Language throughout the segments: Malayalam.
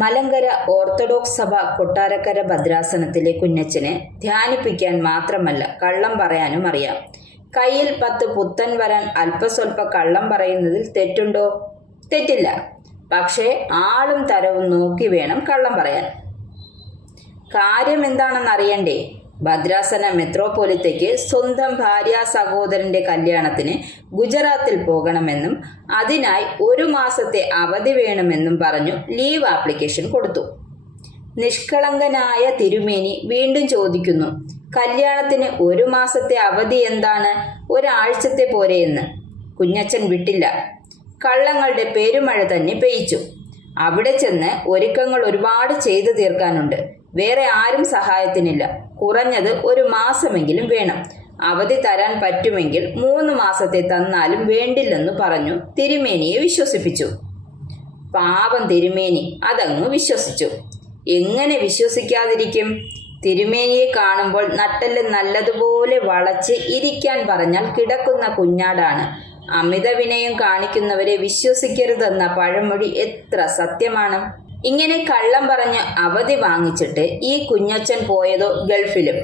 മലങ്കര ഓർത്തഡോക്സ് സഭ കൊട്ടാരക്കര ഭദ്രാസനത്തിലെ കുഞ്ഞച്ചനെ ധ്യാനിപ്പിക്കാൻ മാത്രമല്ല കള്ളം പറയാനും അറിയാം. കയ്യിൽ 10 പുത്തൻ വരാൻ അല്പസ്വല്പ കള്ളം പറയുന്നതിൽ തെറ്റുണ്ടോ? തെറ്റില്ല. പക്ഷേ ആളും തരവും നോക്കി വേണം കള്ളം പറയാൻ. കാര്യം എന്താണെന്ന് അറിയണ്ടേ? ഭദ്രാസന മെത്രോപൊലിത്തയ്ക്ക് സ്വന്തം ഭാര്യാ സഹോദരന്റെ കല്യാണത്തിന് ഗുജറാത്തിൽ പോകണമെന്നും അതിനായി 1 മാസത്തെ അവധി വേണമെന്നും പറഞ്ഞു ലീവ് ആപ്ലിക്കേഷൻ കൊടുത്തു. നിഷ്കളങ്കനായ തിരുമേനി വീണ്ടും ചോദിക്കുന്നു, കല്യാണത്തിന് 1 മാസത്തെ അവധി എന്താണ്, ഒരാഴ്ചത്തെ പോരെയെന്ന്. കുഞ്ഞച്ചൻ വിട്ടില്ല. കള്ളങ്ങളുടെ പെരുമഴ തന്നെ പെയ്ച്ചു. അവിടെ ചെന്ന് ഒരുക്കങ്ങൾ ഒരുപാട് ചെയ്തു തീർക്കാനുണ്ട്. വേറെ ആരും സഹായത്തിനില്ല. കുറഞ്ഞത് 1 മാസമെങ്കിലും വേണം. അവധി തരാൻ പറ്റുമെങ്കിൽ 3 മാസത്തെ തന്നാലും വേണ്ടില്ലെന്ന് പറഞ്ഞു തിരുമേനിയെ വിശ്വസിപ്പിച്ചു. പാവം തിരുമേനി അതങ്ങ് വിശ്വസിച്ചു. എങ്ങനെ വിശ്വസിക്കാതിരിക്കും? തിരുമേനിയെ കാണുമ്പോൾ നട്ടെല്ല് നല്ലതുപോലെ വളച്ച് ഇരിക്കാൻ പറഞ്ഞാൽ കിടക്കുന്ന കുഞ്ഞാടാണ്. അമിത വിനയം കാണിക്കുന്നവരെ വിശ്വസിക്കരുതെന്ന പഴമൊഴി എത്ര സത്യമാണ്. ഇങ്ങനെ കള്ളം പറഞ്ഞ് അവധി വാങ്ങിച്ചിട്ട് ഈ കുഞ്ഞച്ചൻ പോയതോ ഗൾഫിലും.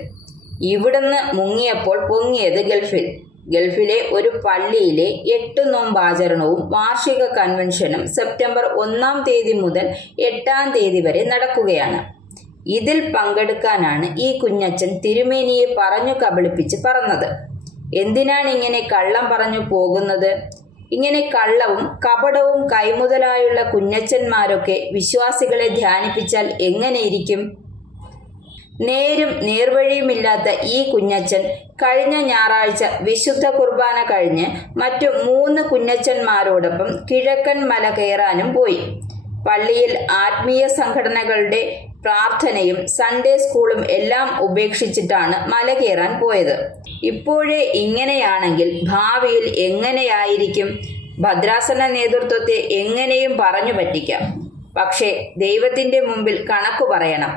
ഇവിടുന്ന് മുങ്ങിയപ്പോൾ പൊങ്ങിയത് ഗൾഫിൽ. ഗൾഫിലെ ഒരു പള്ളിയിലെ 8 നോമ്പാചരണവും വാർഷിക കൺവെൻഷനും സെപ്റ്റംബർ 1 തീയതി മുതൽ 8 തീയതി വരെ നടക്കുകയാണ്. ഇതിൽ പങ്കെടുക്കാനാണ് ഈ കുഞ്ഞച്ചൻ തിരുമേനിയെ പറഞ്ഞു കബളിപ്പിച്ച് പറന്നത്. എന്തിനാണ് ഇങ്ങനെ കള്ളം പറഞ്ഞു പോകുന്നത്? ഇങ്ങനെ കള്ളവും കപടവും കൈമുതലായുള്ള കുഞ്ഞച്ചന്മാരൊക്കെ വിശ്വാസികളെ ധ്യാനിപ്പിച്ചാൽ എങ്ങനെയിരിക്കും? നേരും നേർവഴിയുമില്ലാത്ത ഈ കുഞ്ഞച്ചൻ കഴിഞ്ഞ ഞായറാഴ്ച വിശുദ്ധ കുർബാന കഴിഞ്ഞ് മറ്റു 3 കുഞ്ഞച്ചന്മാരോടൊപ്പം കിഴക്കൻ മല കയറാനും പോയി. പള്ളിയിൽ ആത്മീയ സംഘടനകളുടെ പ്രാർത്ഥനയും സൺഡേ സ്കൂളും എല്ലാം ഉപേക്ഷിച്ചിട്ടാണ് മല കയറാൻ പോയത്. ഇപ്പോഴേ ഇങ്ങനെയാണെങ്കിൽ ഭാവിയിൽ എങ്ങനെയായിരിക്കും? ഭദ്രാസന നേതൃത്വത്തെ എങ്ങനെയും പറഞ്ഞു പറ്റിക്കാം. പക്ഷേ ദൈവത്തിന്റെ മുമ്പിൽ കണക്കു പറയണം.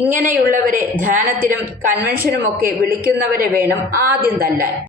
ഇങ്ങനെയുള്ളവരെ ധ്യാനത്തിനും കൺവെൻഷനുമൊക്കെ വിളിക്കുന്നവരെ വേണം ആദ്യം തല്ലാൻ.